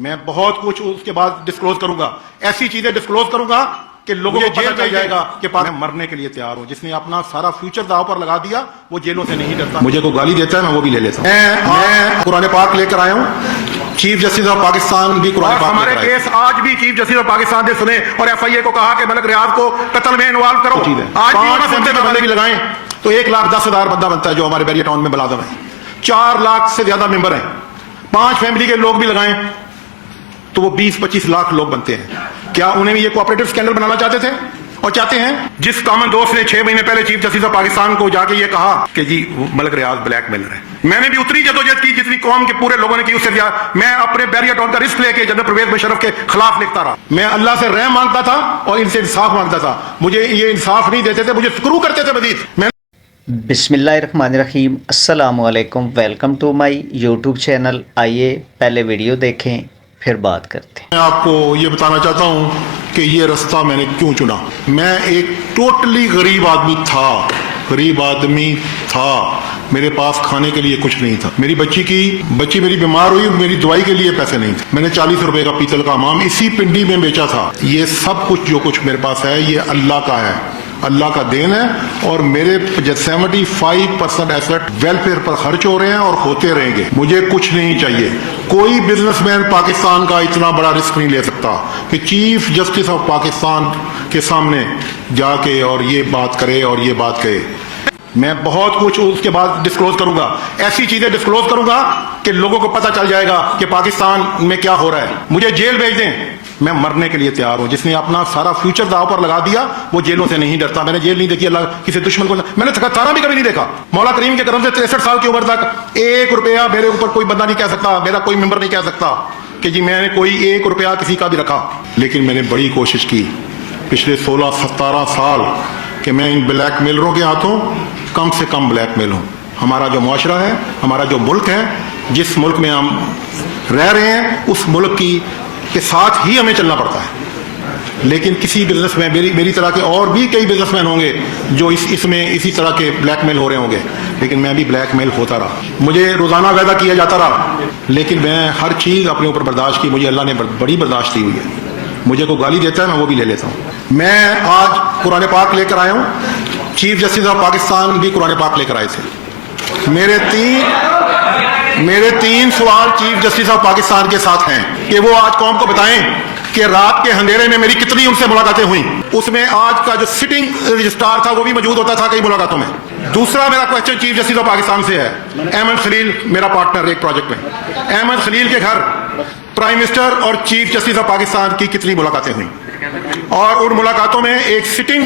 میں بہت کچھ اس کے بعد ڈسکلوز کروں گا، ایسی چیزیں ڈسکلوز کروں گا کہ لوگوں کو جیل چل جائے گا کہ میں مرنے کے لیے تیار ہوں۔ جس نے اپنا سارا فیوچر داؤ پر لگا دیا وہ جیلوں سے نہیں ڈرتا۔ مجھے کوئی گالی دیتا ہے میں وہ بھی لے لیتا ہوں۔ میں قرآن پاک لے کر آیا ہوں، چیف جسٹس آف پاکستان بھی قرآن پاک ہمارے کیس آج بھی چیف جسٹس آف پاکستان نے سنے اور ایف آئی اے کو کہا کہ ملک ریاض کو قتل میں انوالو کرو۔ آج بھی بندے بھی لگائیں تو 1,10,000 بندہ بنتا ہے جو ہمارے بیریا ٹاؤن میں ملازم ہے، 4 لاکھ سے زیادہ ممبر ہیں، 5 فیملی کے لوگ بھی لگائیں تو وہ 20-25 لاکھ لوگ بنتے ہیں۔ کیا انہیں بھی یہ کوآپریٹو اسکینڈل بنانا چاہتے تھے اور چاہتے ہیں؟ جس کامن دوست نے 6 مہینے پہلے چیف جسٹس آف پاکستان کو جا کے یہ کہا کہ جی ملک ریاض بلیک میلر ہے، میں نے بھی اتنی جدوجہد کی جتنی قوم کے پورے لوگوں نے کی، اس سے زیادہ میں اپنے بیریا ٹاؤن کا رسک لے کے جنرل پرویز مشرف کے خلاف لکھتا رہا۔ میں اللہ سے رحم مانگتا تھا اور ان سے انصاف مانگتا تھا، مجھے یہ انصاف نہیں دیتے تھے، مجھے سکرو کرتے تھے مزید۔ بسم اللہ الرحمن الرحیم، السلام علیکم، welcome to my YouTube channel. آئیے پہلے ویڈیو دیکھیں پھر بات کرتے ہیں۔ میں آپ کو یہ بتانا چاہتا ہوں کہ یہ رستہ میں نے کیوں چنا۔ میں ایک ٹوٹلی غریب آدمی تھا، میرے پاس کھانے کے لیے کچھ نہیں تھا، میری بچی میری بیمار ہوئی، میری دوائی کے لیے پیسے نہیں تھے، میں نے 40 روپے کا پیتل کا حمام اسی پنڈی میں بیچا تھا۔ یہ سب کچھ جو کچھ میرے پاس ہے یہ اللہ کا ہے، اللہ کا دین ہے، اور میرے 75% ایسٹ ویلفیئر پر خرچ ہو رہے ہیں اور ہوتے رہیں گے۔ مجھے کچھ نہیں چاہیے۔ کوئی بزنس مین پاکستان کا اتنا بڑا رسک نہیں لے سکتا کہ چیف جسٹس آف پاکستان کے سامنے جا کے اور یہ بات کرے اور یہ بات کہے۔ میں بہت کچھ اس کے بعد ڈسکلوز کروں گا، ایسی چیزیں ڈسکلوز کروں گا کہ لوگوں کو پتہ چل جائے گا کہ پاکستان میں کیا ہو رہا ہے۔ مجھے جیل بھیج دیں، میں مرنے کے لیے تیار ہوں۔ جس نے اپنا سارا فیوچر داؤ پر لگا دیا وہ جیلوں سے نہیں ڈرتا۔ میں نے جیل نہیں دیکھی، اللہ کسی دشمن کو میں نے تارا بھی کبھی نہیں دیکھا۔ مولا کریم کے کرم سے 63 سال کی عمر تک 1 روپیہ میرے اوپر کوئی بندہ نہیں کہہ سکتا، میرا کوئی ممبر نہیں کہہ سکتا کہ جی میں نے کوئی 1 روپیہ کسی کا بھی رکھا۔ لیکن میں نے بڑی کوشش کی پچھلے 16-17 سال کہ میں ان بلیک میلروں کے ہاتھوں کم سے کم بلیک میل ہوں۔ ہمارا جو معاشرہ ہے، ہمارا جو ملک ہے، جس ملک میں ہم رہ رہے ہیں اس ملک کے ساتھ ہی ہمیں چلنا پڑتا ہے۔ لیکن کسی بزنس میں میری طرح کے اور بھی کئی بزنس مین ہوں گے جو اس میں اسی طرح کے بلیک میل ہو رہے ہوں گے، لیکن میں بھی بلیک میل ہوتا رہا، مجھے روزانہ وعدہ کیا جاتا رہا، لیکن میں ہر چیز اپنے اوپر برداشت کی۔ مجھے اللہ نے بڑی برداشت دی ہوئی ہے۔ مجھے کوئی گالی دیتا ہے میں وہ بھی لے لیتا ہوں۔ میں آج قرآن پاک لے کر آیا ہوں، چیف جسٹس آف پاکستان بھی قرآن پاک لے کر آئے تھے۔ میرے 3 سوال چیف جسٹس آف پاکستان کے ساتھ ہیں کہ وہ آج قوم کو بتائیں کہ رات کے اندھیرے میں میری کتنی ان سے ملاقاتیں ہوئیں۔ اس میں آج کا جو سٹنگ رجسٹرار تھا وہ بھی موجود ہوتا تھا کئی ملاقاتوں میں۔ دوسرا میرا question chief justice of Pakistan سے ہے، احمد خلیل میرا پارٹنر ایک پروجیکٹ میں، احمد خلیل کے گھر پرائم منسٹر اور چیف جسٹس آف پاکستان کی کتنی ملاقاتیں ہوئیں، اور ان ملاقاتوں میں ایک سٹنگ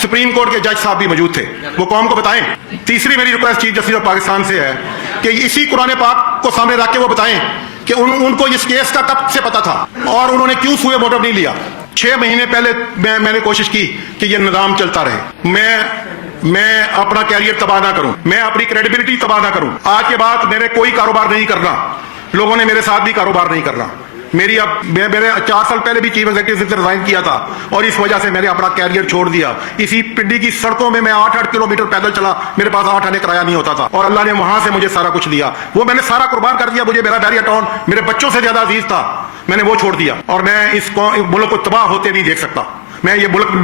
سپریم کورٹ کے جج صاحب بھی موجود تھے، وہ قوم کو بتائیں۔ تیسری میری request chief justice of Pakistan سے ہے کہ اسی قرآن پاک کو سامنے رکھ کے وہ بتائیں کہ ان کو اس کیس کا کب سے پتا تھا اور انہوں نے کیوں سوئے موٹو نہیں لیا۔ 6 مہینے پہلے میں نے کوشش کی کہ یہ نظام چلتا رہے، میں اپنا کیریئر تباہ نہ کروں، میں اپنی کریڈیبلٹی تباہ نہ کروں۔ آج کے بعد میرے کوئی کاروبار نہیں کرنا، لوگوں نے میرے ساتھ بھی کاروبار نہیں کرنا۔ میرے 4 سال پہلے بھی چیف ایگزیکٹو سے ریزائن کیا تھا اور اس وجہ سے میں نے اپنا کیریئر چھوڑ دیا۔ اسی پنڈی کی سڑکوں میں 8 کلومیٹر پیدل چلا، میرے پاس 8 آنے کرایہ نہیں ہوتا تھا، اور اللہ نے وہاں سے مجھے سارا کچھ دیا، وہ میں نے سارا قربان کر دیا۔ مجھے میرا بیریا ٹاؤن میرے بچوں سے زیادہ عزیز تھا، میں نے وہ چھوڑ دیا، اور میں اس ملک کو تباہ ہوتے نہیں دیکھ سکتا۔ میں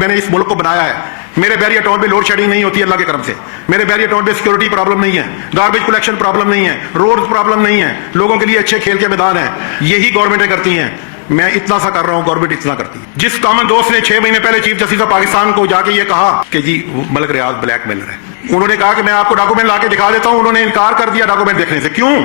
نے اس ملک کو بنایا ہے۔ میرے بیریا ٹاؤن میں لوڈ شیڈنگ نہیں ہوتی اللہ کے کرم سے، میرے بیریا ٹاؤن میں سیکورٹی پرابلم نہیں ہے، گاربیج کلیکشن پرابلم نہیں ہے، روڈ پرابلم نہیں ہے، لوگوں کے لیے اچھے کھیل کے میدان ہیں۔ یہی گورنمنٹیں کرتی ہیں، میں اتنا سا کر رہا ہوں، گورنمنٹ اتنا کرتی ہے۔ جس کامن دوست نے 6 مہینے پہلے چیف جسٹس آف پاکستان کو جا کے یہ کہا کہ جی ملک ریاض بلیک میلر ہے، انہوں نے کہا کہ میں آپ کو ڈاکومنٹ لا کے دکھا دیتا ہوں، انہوں نے انکار کر دیا ڈاکومنٹ دیکھنے سے۔ کیوں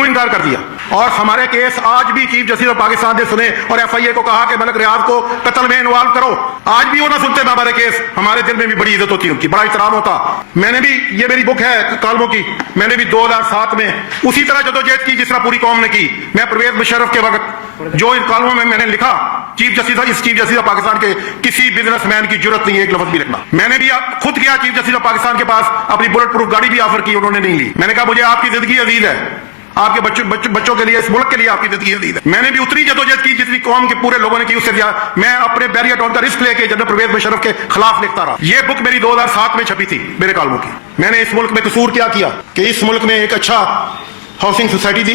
انکار کر دیا؟ اور ہمارے کیس آج بھی چیف جسٹس آف پاکستان نے سنے اور ایف آئی اے کو کہا کہ ملک ریاض کو قتل میں انوالو کرو۔ آج بھی وہ نہ سنتے ہمارے کیس، ہمارے دل میں بھی بڑی عزت ہوتی ہے، ان کی بڑا احترام ہوتا۔ میں نے بھی، یہ میری بک ہے کالموں کی، میں نے بھی 2007 میں اسی طرح جدوجہد کی جس طرح پوری قوم نے کی۔ میں پرویز مشرف کے وقت جو ان کالموں میں نے لکھا، چیف جسٹس آف پاکستان کے کسی بزنس مین کی جرت نہیں ہے ایک لفظ بھی لکھنا۔ میں نے بھی خود گیا چیف جسٹس آف پاکستان کے پاس، اپنی بلٹ پروف گاڑی بھی آفر کی، انہوں نے نہیں لی۔ میں نے کہا مجھے آپ کی زندگی عزیز ہے، آپ کے بچوں کے لیے، اس ملک کے لیے آپ کی زندگی عزیز ہے۔ میں نے بھی اتنی جدوجہد کی جتنی قوم کے پورے لوگوں نے کی، اس سے زیادہ میں اپنے بیریا ٹاؤن کا رسک لے کے جنرل پرویز مشرف کے خلاف لکھتا رہا۔ یہ بک میری 2007 میں چھپی تھی میرے کالموں کی۔ میں نے اس ملک میں قصور کیا کہ اس ملک میں ایک اچھا ہاؤسنگ سوسائٹی تھی،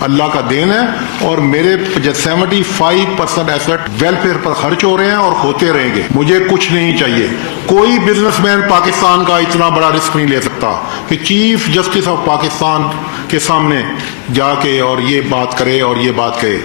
اللہ کا دین ہے اور میرے 75% ایسٹ ویلفیئر پر خرچ ہو رہے ہیں اور ہوتے رہیں گے. مجھے کچھ نہیں چاہیے. کوئی بزنس مین پاکستان کا اتنا بڑا رسک نہیں لے سکتا کہ چیف جسٹس آف پاکستان کے سامنے جا کے اور یہ بات کرے اور یہ بات کہے.